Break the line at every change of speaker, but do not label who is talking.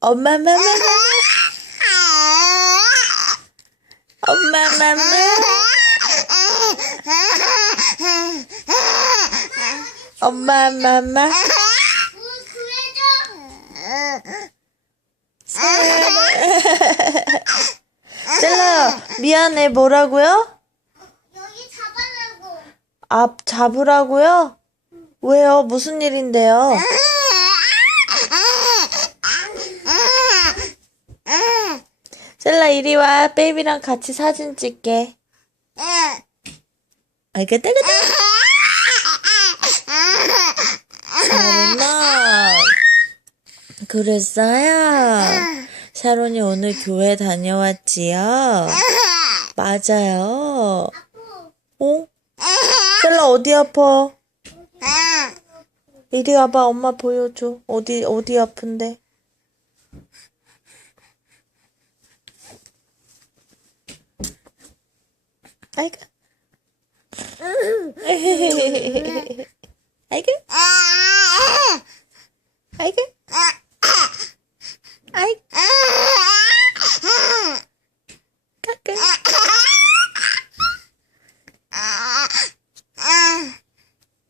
엄마 엄마 엄마. 엄마 엄마 엄마. 엄마 마마.
아.
셀라 미안해. 뭐라고요?
여기 잡으라고.
아 잡으라고요? 왜요? 무슨 일인데요? 아. 셀라 이리 와. 베이비랑 같이 사진 찍게. 응. 아이고, 따가다. 샤론아. 그랬어요? 샤론이 오늘 교회 다녀왔지요? 맞아요. 어? 셀라 어디 아파? 이리 와봐 엄마 보여줘 어디 어디 아픈데 아이고. 아이고. 아이고. 아이고.